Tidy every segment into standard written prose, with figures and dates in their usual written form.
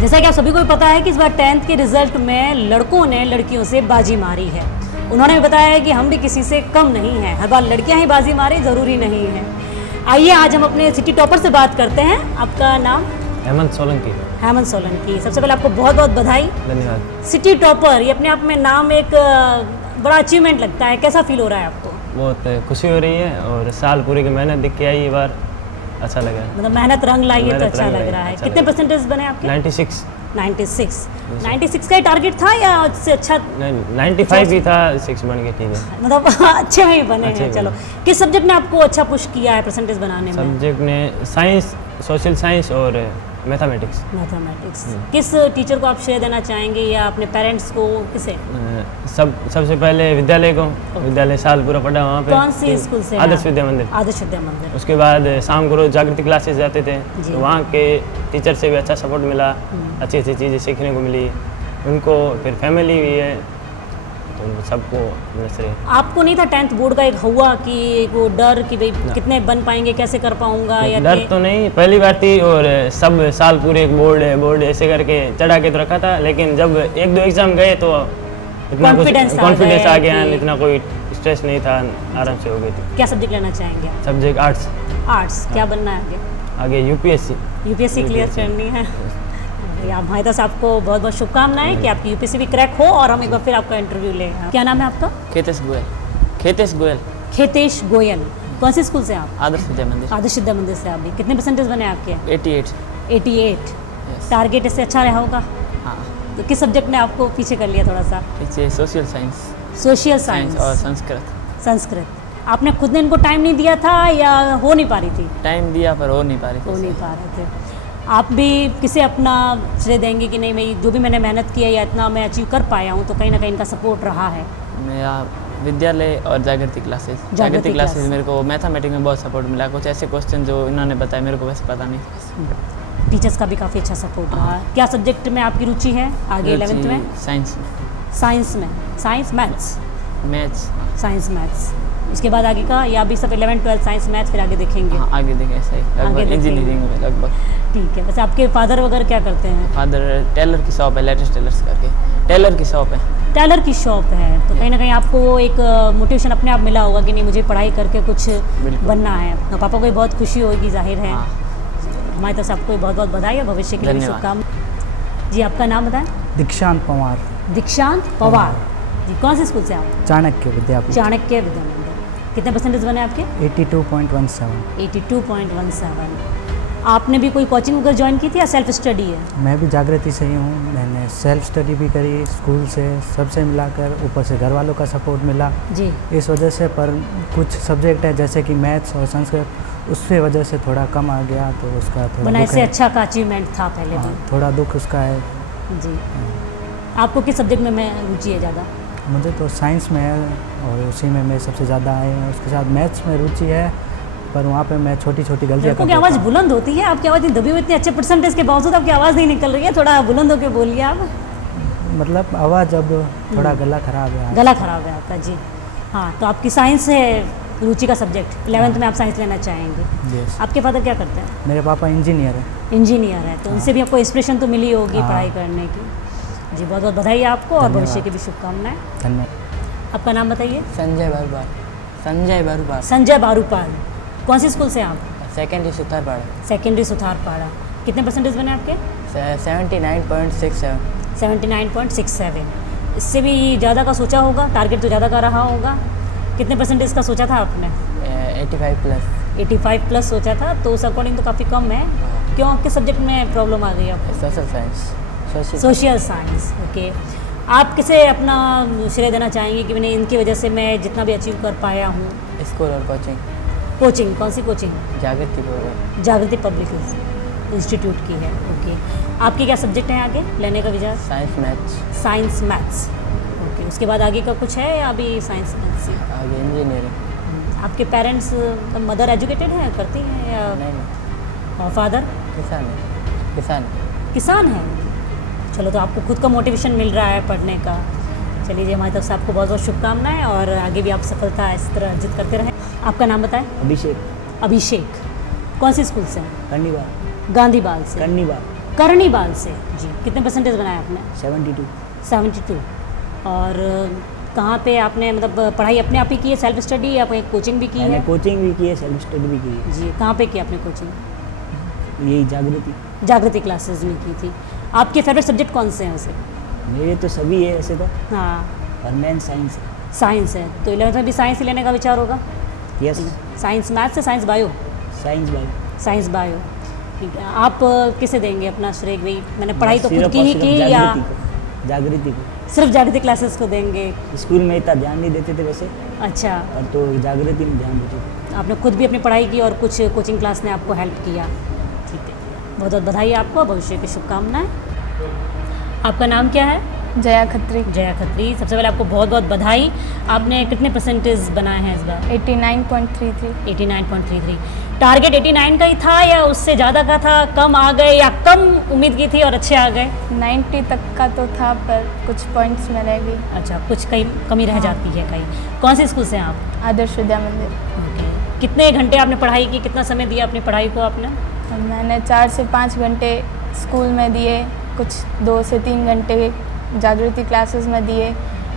जैसा कि आप सभी को भी पता है कि इस बार 10th के रिजल्ट में लड़कों ने लड़कियों से बाजी मारी है। उन्होंने भी बताया है कि हम भी किसी से कम नहीं हैं, हर बार लड़कियां ही बाजी मारे ज़रूरी नहीं है। आइए आज हम अपने सिटी टॉपर से बात करते हैं। आपका नाम? हेमंत सोलंकी। हेमंत सोलंकी, सबसे पहले आपको बहुत बहुत बधाई। धन्यवाद। सिटी टॉपर, ये अपने आप में नाम एक बड़ा अचीवमेंट लगता है, कैसा फील हो रहा है आपको? बहुत खुशी हो रही है और साल पूरे की मेहनत दिख के आई ये बार, अच्छा लगा। मतलब मेहनत रंग लाई है तो अच्छा लग रहा है। कितने परसेंटेज बने आपके? 96। 96 का ही टारगेट था या उससे अच्छा? 95 ही था, 6 बन के, ठीक है। मतलब अच्छे में ही बने हैं। चलो, किस सब्जेक्ट ने आपको अच्छा पुश किया है परसेंटेज बनाने में? सब्जेक्ट ने साइंस, सोशल साइंस और मैथमेटिक्स। किस टीचर को आप श्रेय देना चाहेंगे या अपने पेरेंट्स को, किसे? सबसे पहले विद्यालय को। विद्यालय साल पूरा पढ़ा वहाँ पे। कौन सी स्कूल से? आदर्श विद्या मंदिर। आदर्श विद्या मंदिर। उसके बाद शाम को रोज जागृति क्लासेस जाते थे, तो वहाँ के टीचर से भी अच्छा सपोर्ट मिला, अच्छी अच्छी चीज़ें सीखने को मिली उनको। फिर फैमिली भी है, तो सबको श्रेय। आपको नहीं था 10th बोर्ड का एक हुआ कि वो डर कि भाई कितने बन पाएंगे, कैसे कर पाऊंगा? या डर तो नहीं, पहली बार थी और सब साल पूरे एक बोर्ड ऐसे करके चढ़ा के तो रखा था, लेकिन जब 1-2 एग्जाम गए तो इतना कॉन्फिडेंस आ गया, इतना कोई स्ट्रेस नहीं था, आराम से हो गई थी। क्या सब्जेक्ट लेना चाहेंगे? Subject arts. क्या बनना है आगे? यूपीएससी क्लियर करनी है। हमारे तरफ से आपको बहुत बहुत शुभकामनाएं कि आपकी यूपीएससी भी क्रैक हो और हम एक बार फिर आपका इंटरव्यू लें। क्या नाम है आपका? खेतेश गोयल। खेतेश गोयल। कौन सी स्कूल से आप? आदर्श विद्या मंदिर। आदर्श विद्या मंदिर से आप भी। कितने परसेंटेज बने आपके? 88। टारगेट इससे अच्छा रहा होगा? हाँ। तो किस सब्जेक्ट ने आपको पीछे कर लिया थोड़ा सा? पीछे सोशल साइंस और संस्कृत। आपने खुद ने इनको टाइम नहीं दिया था या हो नहीं पा रही थी? टाइम दिया पर हो नहीं पा रहे थे। आप भी किसे अपना श्रेय देंगे कि नहीं, मैं जो भी मैंने मेहनत की है या इतना मैं अचीव कर पाया हूँ, तो कहीं ना कहीं इनका सपोर्ट रहा है? मेरा विद्यालय और जागृति क्लासेस मेरे को मैथमेटिक्स में बहुत सपोर्ट मिला। कुछ ऐसे क्वेश्चन जो इन्होंने बताया मेरे को वैसे पता नहीं। टीचर्स का भी काफ़ी अच्छा सपोर्ट रहा। क्या सब्जेक्ट में आपकी रुचि है आगे 11th में? Science maths. उसके बाद आगे का, या अभी सब 11th 12th साइंस मैथ्स, फिर आगे देखेंगे? आगे देखें, सही इंजीनियरिंग में लगभग। ठीक है। वैसे आपके फादर वगैरह क्या करते हैं? फादर टेलर की शॉप है, लेटेस्ट टेलर्स करके। टेलर की शॉप है, तो कहीं ना कहीं आपको एक मोटिवेशन अपने आप मिला होगा कि नहीं मुझे पढ़ाई करके कुछ बनना है। तो पापा को भी बहुत खुशी होगी, जाहिर है। हमारी तरफ से आपको बहुत बहुत बधाई और भविष्य के लिए शुभकामनाएं। जी, आपका नाम बताएं? दीक्षांत पवार। जी, कौन से स्कूल से आप? चाणक्य विद्या मंदिर। कितने परसेंटेज बने आपके? 82.17। आपने भी कोई कोचिंग वगैरह ज्वाइन की थी या सेल्फ स्टडी है? मैं भी जागृति से ही हूँ। मैंने सेल्फ स्टडी भी करी, स्कूल से सबसे मिलाकर, ऊपर से घर वालों का सपोर्ट मिला जी, इस वजह से। पर कुछ सब्जेक्ट है जैसे कि मैथ्स और संस्कृत, उससे वजह से थोड़ा कम आ गया, तो उसका थोड़ा दुख है। अच्छा का अचीवमेंट था पहले भी। थोड़ा दुख उसका है जी। आपको किस सब्जेक्ट में रुचि है ज़्यादा? मुझे तो साइंस में है और उसी में मैं सबसे ज़्यादा आए हैं। उसके साथ मैथ्स में रुचि है, पर वहाँ पे मैं छोटी गलतियाँ करती हूँ। आवाज़ बुलंद होती है आपकी, आवाज़ दबी हुई, इतने अच्छे परसेंटेज के बावजूद आपकी आवाज़ नहीं निकल रही है। थोड़ा बुलंद होकर बोलिए आप। मतलब आवाज़ अब थोड़ा गला ख़राब है आपका। जी हाँ, तो आपकी साइंस है रुचि का सब्जेक्ट। 11th में आप साइंस लेना चाहेंगे। आपके फादर क्या करते हैं? मेरे पापा इंजीनियर है, तो उनसे भी आपको इंस्पिरेशन तो मिली होगी पढ़ाई करने की। जी, बहुत बहुत बधाई आपको और भविष्य की भी शुभकामनाएं। धन्यवाद। आपका नाम बताइए? संजय बारूपाल। कौन सी स्कूल से आप? सेकेंडरी सुथारपाड़ा। कितने परसेंटेज बने आपके? 79.67। इससे भी ज़्यादा का सोचा होगा, टारगेट तो ज़्यादा का रहा होगा। कितने परसेंटेज का सोचा था आपने? 85 प्लस सोचा था, तो उस अकॉर्डिंग तो काफ़ी कम है। क्यों, किस सब्जेक्ट में प्रॉब्लम आ गई आपको? Social science. ओके। आप किसे अपना श्रेय देना चाहेंगे कि मैंने इनकी वजह से मैं जितना भी अचीव कर पाया हूँ? स्कूल और कोचिंग। कौन सी कोचिंग? जागृति पब्लिक इंस्टीट्यूट की है। ओके। आपके क्या सब्जेक्ट हैं आगे लेने का विचार? Science maths. ओके। उसके बाद आगे का कुछ है या अभी साइंस मैथ्स? आगे इंजीनियरिंग। आपके पेरेंट्स, मदर एजुकेटेड हैं, करती हैं या नहीं? और फादर? किसान है। चलो, तो आपको खुद का मोटिवेशन मिल रहा है पढ़ने का। चलिए जी, हमारी तरफ से आपको बहुत बहुत शुभकामनाएं और आगे भी आप सफलता इस तरह अर्जित करते रहें। आपका नाम बताएं? अभिषेक। कौन सी स्कूल से? कन्नीबाग। गांधीबाग से। करनीबाल से। जी, कितने परसेंटेज बनाए आपने? 72। 72। और कहाँ पे आपने मतलब पढ़ाई अपने आप ही की है, सेल्फ स्टडी, या कोई कोचिंग भी की मैंने है? कोचिंग भी की है, सेल्फ स्टडी भी की है। जी, कहाँ पे की आपने कोचिंग? यही जागृति। जागृति क्लासेस में की थी। आपके फेवरेट सब्जेक्ट कौन से हैं वैसे? मेरे तो सभी है ऐसे तो, हाँ, और मेन साइंस है। साइंस है, तो 11th में भी साइंस ही लेने का विचार होगा? यस, साइंस मैथ्स से science bio? Science bio. Science bio, ठीक है। आप किसे देंगे अपना श्रेय? भाई मैंने पढ़ाई तो सिर्फ खुद की और ही सिर्फ की, या जागृति को। सिर्फ जागृति क्लासेस को देंगे? स्कूल में इतना ध्यान नहीं देते थे वैसे, अच्छा, और तो जागृति में ध्यान देते थे। आपने खुद भी अपनी पढ़ाई की और कुछ कोचिंग क्लास ने आपको हेल्प किया, ठीक है। बहुत बहुत बधाई आपको, भविष्य की शुभकामनाएं। आपका नाम क्या है? जया खत्री। जया खत्री, सबसे पहले आपको बहुत बहुत बधाई। आपने कितने परसेंटेज बनाए हैं इस बार? 89.33। 89.33। टारगेट 89 का ही था या उससे ज़्यादा का था? कम आ गए या कम उम्मीद की थी और अच्छे आ गए? 90 तक का तो था, पर कुछ पॉइंट्स में रह गई। अच्छा, कुछ कहीं कमी रह जाती है कहीं। कौन से स्कूल से हैं आप? आदर्श विद्या मंदिर। ओके। कितने घंटे आपने पढ़ाई की, कितना समय दिया अपनी पढ़ाई को आपने? मैंने 4 से 5 घंटे स्कूल में दिए, कुछ 2 से 3 घंटे जागृति क्लासेस में दिए,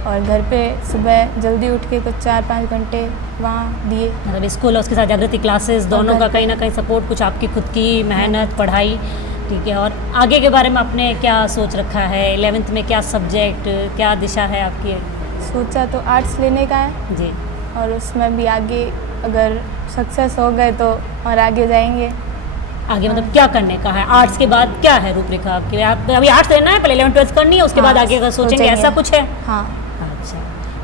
और घर पे सुबह जल्दी उठ के कुछ 4-5 घंटे वहाँ दिए। मतलब स्कूल और उसके साथ जागृति क्लासेस दोनों का कहीं ना कहीं सपोर्ट, कुछ आपकी खुद की मेहनत, पढ़ाई, ठीक है। और आगे के बारे में आपने क्या सोच रखा है? 11th में क्या सब्जेक्ट, क्या दिशा है आपकी? सोचा तो आर्ट्स लेने का है, जी, और उसमें भी आगे अगर सक्सेस हो गए तो और आगे जाएंगे। आगे मतलब क्या करने का है? आर्ट्स के बाद क्या है रूपरेखा आपकी? आप अभी आर्ट्स लेना है, पहले 11th 12th करनी है, उसके बाद आगे का सोचेंगे, ऐसा कुछ है? हाँ। अच्छा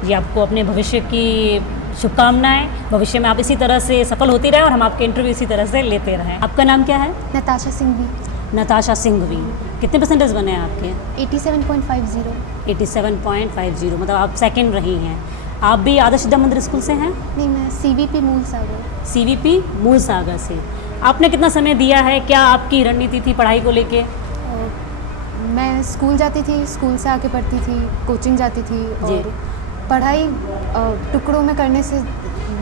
जी, आपको अपने भविष्य की शुभकामनाएं। भविष्य में आप इसी तरह से सफल होती रहे और हम आपके इंटरव्यू इसी तरह से लेते रहें। आपका नाम क्या है? नताशा सिंघवी। नताशा सिंघवी। कितने परसेंटेज बने हैं आपके? 87.50। 87.50, मतलब आप सेकंड रही हैं। आप भी आदर्श विद्या मंदिर स्कूल से हैं? नहीं, मैं CVP मूल सागर। CVP मूल सागर से। आपने कितना समय दिया है? क्या आपकी रणनीति थी पढ़ाई को लेके? मैं स्कूल जाती थी, स्कूल से आके पढ़ती थी, कोचिंग जाती थी, जी। और पढ़ाई टुकड़ों में करने से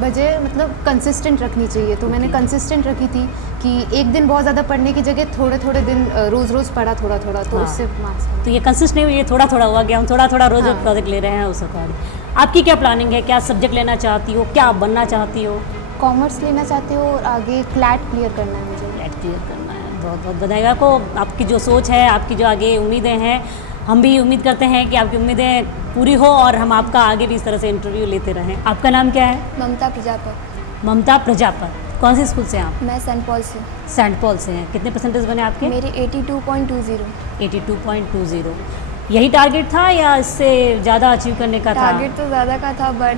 बजाय मतलब कंसिस्टेंट रखनी चाहिए। तो मैंने कंसिस्टेंट रखी थी कि एक दिन बहुत ज़्यादा पढ़ने की जगह थोड़े थोड़े दिन रोज़ रोज़ पढ़ा थोड़ा थोड़ा, तो हाँ। उससे मार्क्स। तो ये कंसिस्ट नहीं हुई, ये थोड़ा थोड़ा हुआ कि हम थोड़ा थोड़ा रोज हाँ। प्रोजेक्ट ले रहे हैं उस अकॉर्डिंग। आपकी क्या प्लानिंग है? क्या सब्जेक्ट लेना चाहती हो? क्या आप बनना चाहती हो? कॉमर्स लेना चाहती हूँ और आगे क्लैट क्लियर करना है मुझे। नेट क्लियर करना है। बहुत बहुत बधाई आपको। आपकी जो सोच है, आपकी जो आगे उम्मीदें हैं, हम भी उम्मीद करते हैं कि आपकी उम्मीदें पूरी हो और हम आपका आगे भी इस तरह से इंटरव्यू लेते रहें। आपका नाम क्या है? ममता प्रजापत। ममता प्रजापत। कौन से स्कूल से हैं आप? मैं सेंट पॉल से। सेंट पॉल से हैं। कितने परसेंटेज बने आपके? मेरे 82.20। 82.20। यही टारगेट था या इससे ज़्यादा अचीव करने का था? टारगेट तो ज़्यादा का था, बट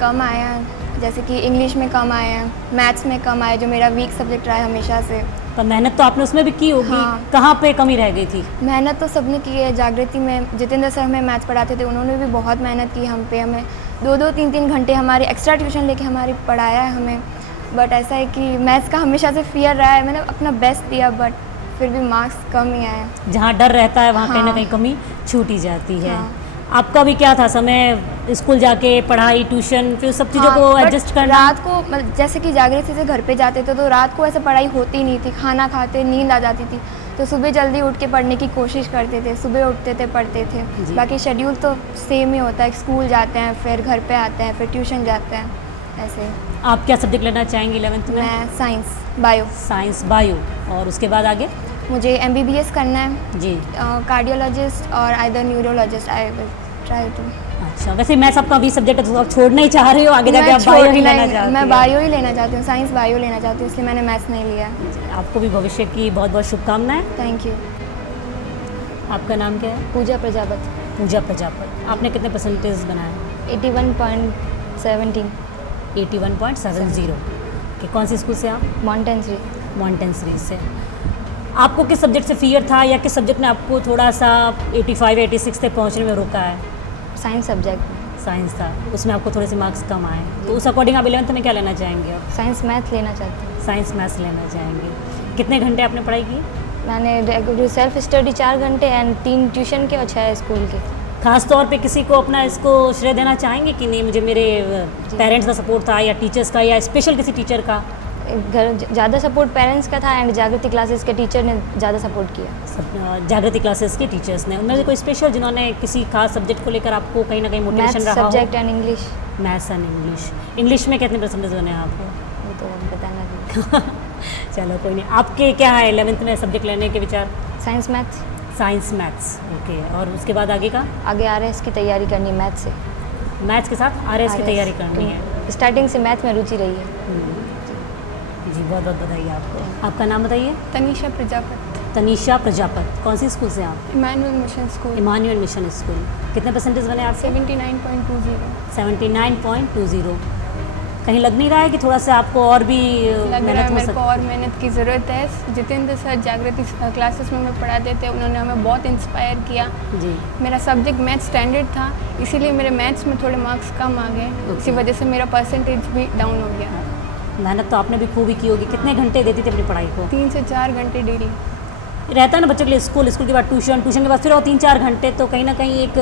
कम आया। जैसे कि इंग्लिश में कम आया, मैथ्स में कम आया, जो मेरा वीक सब्जेक्ट रहा है हमेशा से। पर मेहनत तो आपने उसमें भी की होगी। हाँ। कहाँ पे कमी रह गई थी? मेहनत तो सबने की है। जागृति में जितेंद्र सर हमें मैथ्स पढ़ाते थे, उन्होंने भी बहुत मेहनत की हम पे। हमें 2-2, 3-3 घंटे हमारे एक्स्ट्रा ट्यूशन लेके हमारी पढ़ाया है हमें। बट ऐसा है कि मैथ्स का हमेशा से फियर रहा है। मैंने अपना बेस्ट दिया, बट फिर भी मार्क्स कम ही आए। जहाँ डर रहता है वहाँ कहीं ना हाँ। कहीं कमी छूटी जाती है। हाँ। आपका भी क्या था समय? स्कूल जाके पढ़ाई, ट्यूशन, फिर सब चीज़ों हाँ, को but एडजस्ट करना। रात को मतलब जैसे कि जागृति से घर पे जाते थे तो रात को ऐसे पढ़ाई होती नहीं थी। खाना खाते नींद आ जाती थी, तो सुबह जल्दी उठ के पढ़ने की कोशिश करते थे। सुबह उठते थे, पढ़ते थे। जी। बाकी शेड्यूल तो सेम ही होता है। स्कूल जाते हैं, फिर घर पे आते हैं, फिर ट्यूशन जाते हैं, ऐसे। आप क्या सब्जेक्ट लेना चाहेंगे 11th में? मैं साइंस बायो। Science bio. और उसके बाद आगे? मुझे MBBS करना है, जी। कार्डियोलॉजिस्ट और either neurologist. I will try to. अच्छा, वैसे मैथ्स आपका भी सब्जेक्ट है तो आप छोड़ना ही चाह रहे हो? आगे जाके आप बायो ही लेना चाहते मैं हो? बायो ही लेना चाहती हूँ, साइंस बायो लेना चाहती हूँ, इसलिए मैंने मैथ्स नहीं लिया। आपको भी भविष्य की बहुत बहुत शुभकामनाएं। Thank you. आपका नाम क्या है? पूजा प्रजापत। पूजा प्रजापत। आपने कितने परसेंटेज बनाए? 81.17। 81.70। कि कौन सी स्कूल से आप? माउंटेन्सरी। मॉन्टेंसरी से। आपको किस सब्जेक्ट से फियर था या किस सब्जेक्ट ने आपको थोड़ा सा 85-86 तक पहुंचने में रोका है? Science subject. साइंस था, उसमें आपको थोड़े से मार्क्स कम आए, तो उस अकॉर्डिंग आप 11th में क्या लेना चाहेंगे? आप साइंस मैथ लेना चाहती हूँ। साइंस मैथ्स लेना चाहेंगे। कितने घंटे आपने पढ़ाई की? मैंने सेल्फ स्टडी 4 घंटे एंड 3 ट्यूशन के और 6 स्कूल के। खास तौर पे किसी को अपना इसको श्रेय देना चाहेंगे कि नहीं मुझे मेरे पेरेंट्स का सपोर्ट था या टीचर्स का या स्पेशल किसी टीचर का? घर ज़्यादा सपोर्ट पेरेंट्स का था एंड जागृति क्लासेस के टीचर ने ज़्यादा सपोर्ट किया। सब जागृति क्लासेस के टीचर्स ने, उनमें से कोई स्पेशल जिन्होंने किसी खास सब्जेक्ट को लेकर आपको कहीं ना कहीं मोटिवेशन मैथ्स रहा हो? Subject and English. Maths and English. English में कितने परसेंटेज बने हैं आपको? वो तो बताना भी। चलो कोई नहीं। आपके क्या है 11th में सब्जेक्ट लेने के विचार? Science maths. Science maths, okay. और उसके बाद आगे का? आगे RS की तैयारी करनी है मैथ्स से। मैथ्स के साथ RS की तैयारी करनी है। स्टार्टिंग से मैथ में रुचि रही है। जी बहुत बहुत बधाई आपको। आपका नाम बताइए। तनीषा प्रजापत। तनीषा प्रजापत। कौन सी स्कूल से आप? Emmanuel mission school. Emmanuel mission school. कितने परसेंटेज बने आपके? 79.20। 79.20। कहीं लग नहीं रहा है कि थोड़ा सा आपको और भी लग रहा है मेहनत हो मेरे को सकती? और मेहनत की ज़रूरत है। जितेंद्र सर जागृति क्लासेस में हमें पढ़ाते थे, उन्होंने हमें बहुत इंस्पायर किया। जी। मेरा सब्जेक्ट मैथ स्टैंडर्ड था, इसीलिए मेरे मैथ्स में थोड़े मार्क्स कम आ गए। इसी वजह से मेरा परसेंटेज भी डाउन हो गया। मेहनत तो आपने भी खूब ही की होगी। कितने घंटे देती थी अपनी पढ़ाई को? 3 से 4 घंटे डेली। रहता है ना बच्चों के लिए स्कूल, स्कूल के बाद ट्यूशन, ट्यूशन के बाद फिर और 3-4 घंटे, तो कहीं ना कहीं एक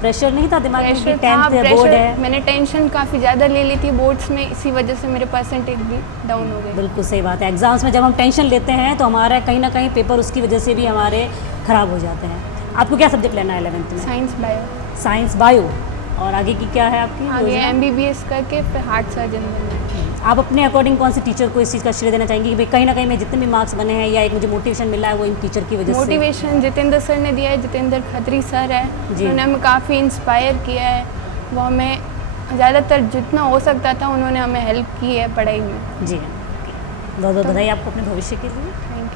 प्रेशर नहीं था दिमाग में कि प्रेशर था, 10th बोर्ड है? मैंने टेंशन काफ़ी ज़्यादा ले ली थी बोर्ड्स में, इसी वजह से मेरे परसेंटेज भी डाउन हो गए। बिल्कुल सही बात है। एग्जाम्स में जब हम टेंशन लेते हैं तो हमारा कहीं ना कहीं पेपर उसकी वजह से भी हमारे ख़राब हो जाते हैं। आपको क्या सब्जेक्ट लेना है 11th में? Science bio. Science bio. और आगे की क्या है आपकी आगे योजना? MBBS करके फिर हार्ट सर्जन बनना है। आप अपने अकॉर्डिंग कौन सी टीचर को इस चीज़ का श्रेय देना चाहेंगे कि भाई कहीं ना कहीं मैं जितने भी मार्क्स बने हैं या एक मुझे मोटिवेशन मिला है वो इन टीचर की वजह से? मोटिवेशन जितेंद्र सर ने दिया है। जितेंद्र खत्री सर है, उन्होंने हमें काफ़ी इंस्पायर किया है। वो हमें ज़्यादातर जितना हो सकता था उन्होंने हमें हेल्प की है पढ़ाई में। जी हाँ। बहुत बहुत बधाई आपको अपने भविष्य के लिए।